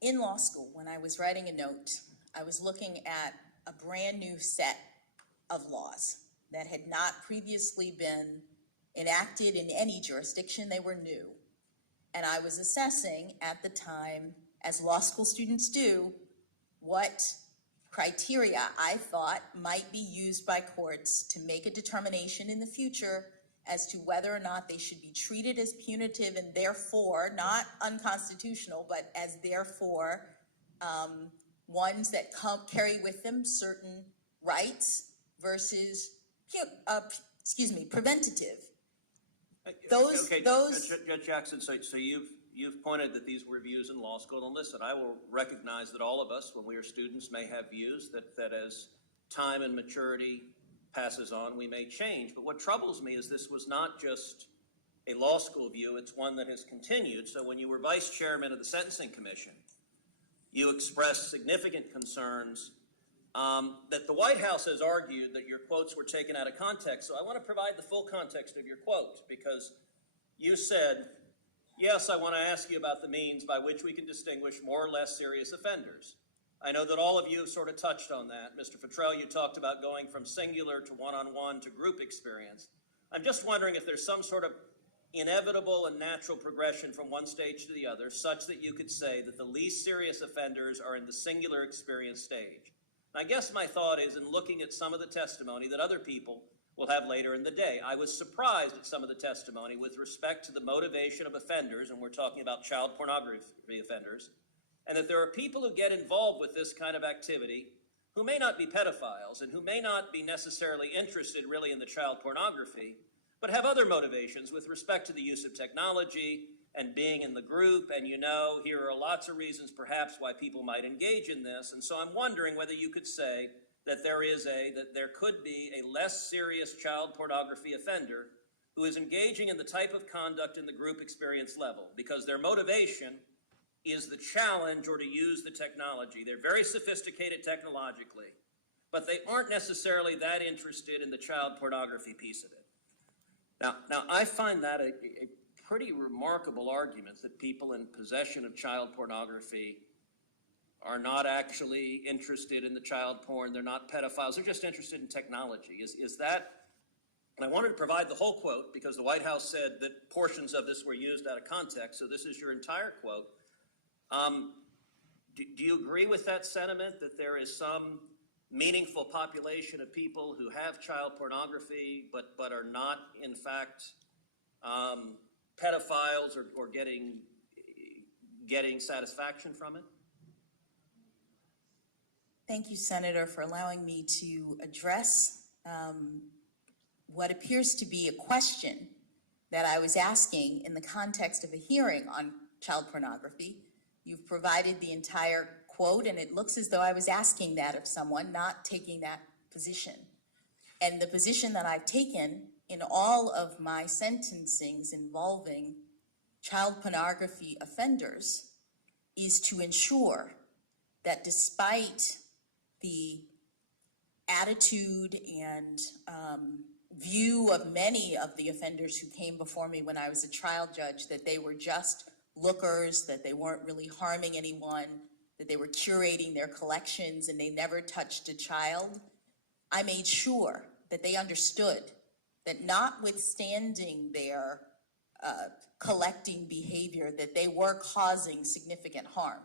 in law school, when I was writing a note, I was looking at a brand new set of laws that had not previously been enacted in any jurisdiction. They were new. And I was assessing at the time, as law school students do, what criteria I thought might be used by courts to make a determination in the future as to whether or not they should be treated as punitive and therefore not unconstitutional, but as therefore ones that carry with them certain rights versus, preventative. Judge Jackson, so you've pointed that these were views in law school, and listen, I will recognize that all of us, when we are students, may have views that as time and maturity passes on, we may change. But what troubles me is this was not just a law school view, it's one that has continued. So when you were vice chairman of the Sentencing Commission, you expressed significant concerns that the White House has argued that your quotes were taken out of context. So I want to provide the full context of your quote, because you said, yes, I want to ask you about the means by which we can distinguish more or less serious offenders. I know that all of you sort of touched on that. Mr. Futrell, you talked about going from singular to one-on-one to group experience. I'm just wondering if there's some sort of inevitable and natural progression from one stage to the other, such that you could say that the least serious offenders are in the singular experience stage. And I guess my thought is, in looking at some of the testimony that other people will have later in the day, I was surprised at some of the testimony with respect to the motivation of offenders, and we're talking about child pornography offenders, and that there are people who get involved with this kind of activity who may not be pedophiles and who may not be necessarily interested really in the child pornography, but have other motivations with respect to the use of technology and being in the group. And here are lots of reasons perhaps why people might engage in this. And so I'm wondering whether you could say that there could be a less serious child pornography offender who is engaging in the type of conduct in the group experience level because their motivation is the challenge or to use the technology. They're very sophisticated technologically, but they aren't necessarily that interested in the child pornography piece of it. Now I find that a pretty remarkable argument, that people in possession of child pornography are not actually interested in the child porn. They're not pedophiles. They're just interested in technology. Is that, and I wanted to provide the whole quote because the White House said that portions of this were used out of context, so this is your entire quote. Do you agree with that sentiment, that there is some meaningful population of people who have child pornography but are not in fact pedophiles or getting satisfaction from it? Thank you, Senator, for allowing me to address what appears to be a question that I was asking in the context of a hearing on child pornography. You've provided the entire quote, and it looks as though I was asking that of someone, not taking that position. And the position that I've taken in all of my sentencings involving child pornography offenders is to ensure that despite the attitude and view of many of the offenders who came before me when I was a trial judge, that they were just lookers, that they weren't really harming anyone, that they were curating their collections and they never touched a child, I made sure that they understood that notwithstanding their collecting behavior, that they were causing significant harm.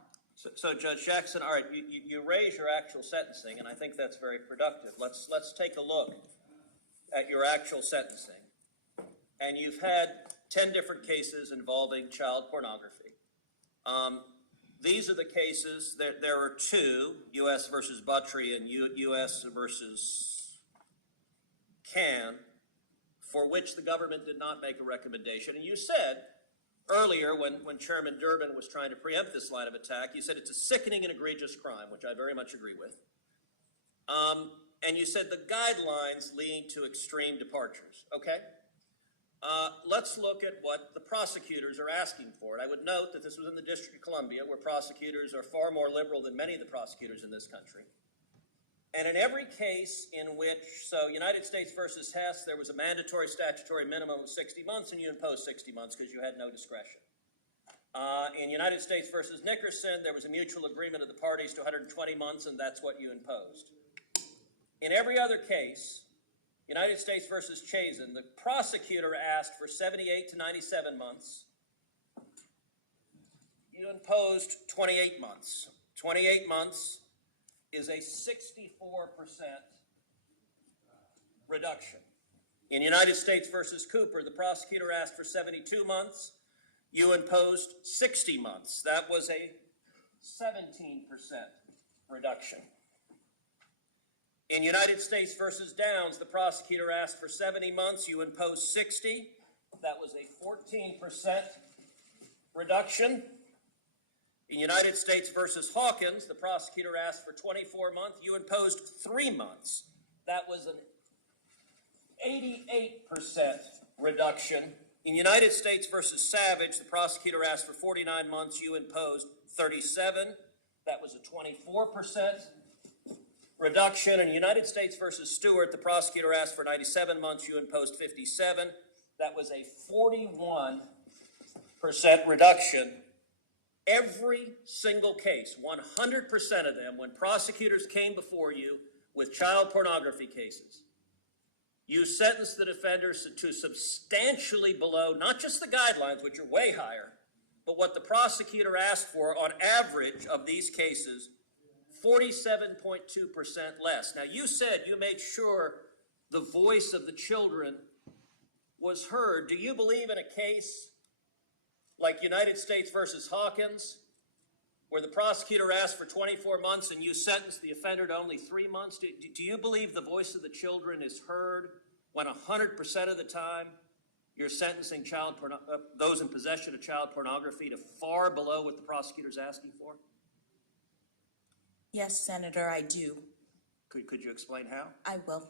So Judge Jackson, all right, you raise your actual sentencing, and I think that's very productive. Let's take a look at your actual sentencing. And you've had 10 different cases involving child pornography. These are the cases. There are two, U.S. versus Buttry and U.S. versus Can, for which the government did not make a recommendation. And you said earlier, when Chairman Durbin was trying to preempt this line of attack, you said it's a sickening and egregious crime, which I very much agree with. And you said the guidelines lead to extreme departures. Okay? Let's look at what the prosecutors are asking for. And I would note that this was in the District of Columbia, where prosecutors are far more liberal than many of the prosecutors in this country. And in every case in which, so United States versus Hess, there was a mandatory statutory minimum of 60 months, and you imposed 60 months because you had no discretion. in United States versus Nickerson, there was a mutual agreement of the parties to 120 months, and that's what you imposed. In every other case, United States versus Chazen, the prosecutor asked for 78 to 97 months. You imposed 28 months. 28 months is a 64% reduction. In United States versus Cooper, the prosecutor asked for 72 months. You imposed 60 months. That was a 17% reduction. In United States versus Downs, the prosecutor asked for 70 months. You imposed 60. That was a 14% reduction. In United States versus Hawkins, the prosecutor asked for 24 months. You imposed 3 months. That was an 88% reduction. In United States versus Savage, the prosecutor asked for 49 months. You imposed 37. That was a 24% reduction. In United States versus Stewart, the prosecutor asked for 97 months. You imposed 57. That was a 41% reduction. Every single case, 100% of them, when prosecutors came before you with child pornography cases, you sentenced the defenders to substantially below, not just the guidelines, which are way higher, but what the prosecutor asked for on average of these cases, 47.2% less. Now, you said you made sure the voice of the children was heard. Do you believe in a case like United States versus Hawkins, where the prosecutor asked for 24 months and you sentenced the offender to only 3 months? Do you believe the voice of the children is heard when 100% of the time you're sentencing those in possession of child pornography to far below what the prosecutor's asking for? Yes, Senator, I do. Could you explain how? I will.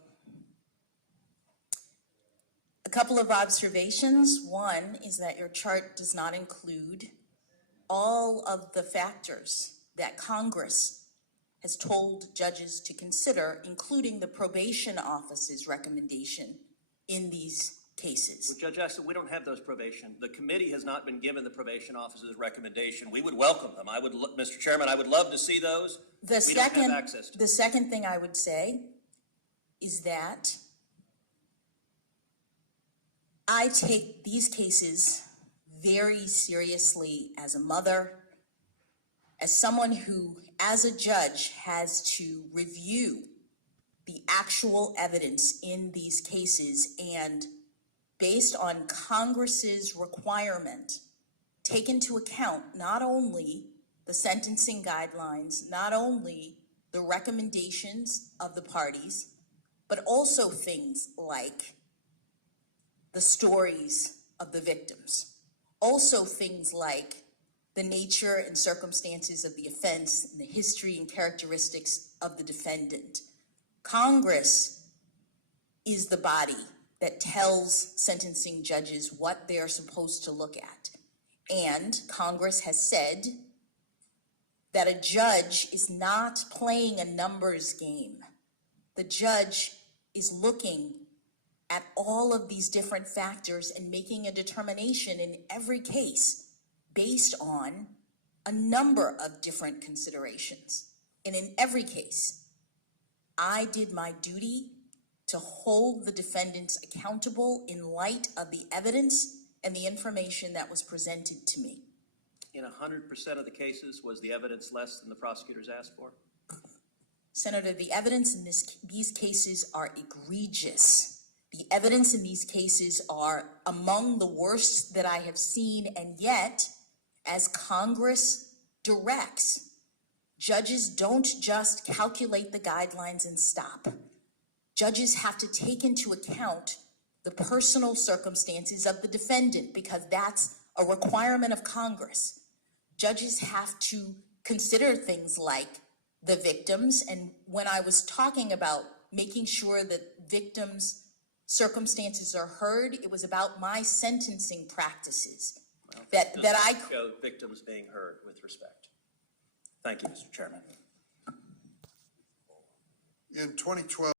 A couple of observations. One is that your chart does not include all of the factors that Congress has told judges to consider, including the probation office's recommendation in these cases. Well, Judge Ashton, we don't have those probation. The committee has not been given the probation office's recommendation. We would welcome them. Mr. Chairman, I would love to see those. We don't have access to them. The second thing I would say is that I take these cases very seriously as a mother, as someone who, as a judge, has to review the actual evidence in these cases and, based on Congress's requirement, take into account not only the sentencing guidelines, not only the recommendations of the parties, but also things like the stories of the victims, also things like the nature and circumstances of the offense and the history and characteristics of the defendant. Congress is the body that tells sentencing judges what they're supposed to look at. And Congress has said that a judge is not playing a numbers game. The judge is looking at all of these different factors and making a determination in every case based on a number of different considerations. And in every case, I did my duty to hold the defendants accountable in light of the evidence and the information that was presented to me. In 100% of the cases, was the evidence less than the prosecutors asked for? Senator, the evidence in these cases are egregious. The evidence in these cases are among the worst that I have seen, and yet, as Congress directs, judges don't just calculate the guidelines and stop. Judges have to take into account the personal circumstances of the defendant because that's a requirement of Congress. Judges have to consider things like the victims, and when I was talking about making sure that victims' circumstances are heard, it was about my sentencing practices. Well, that I show victims being heard with respect. Thank you, Mr. Chairman. In 2012,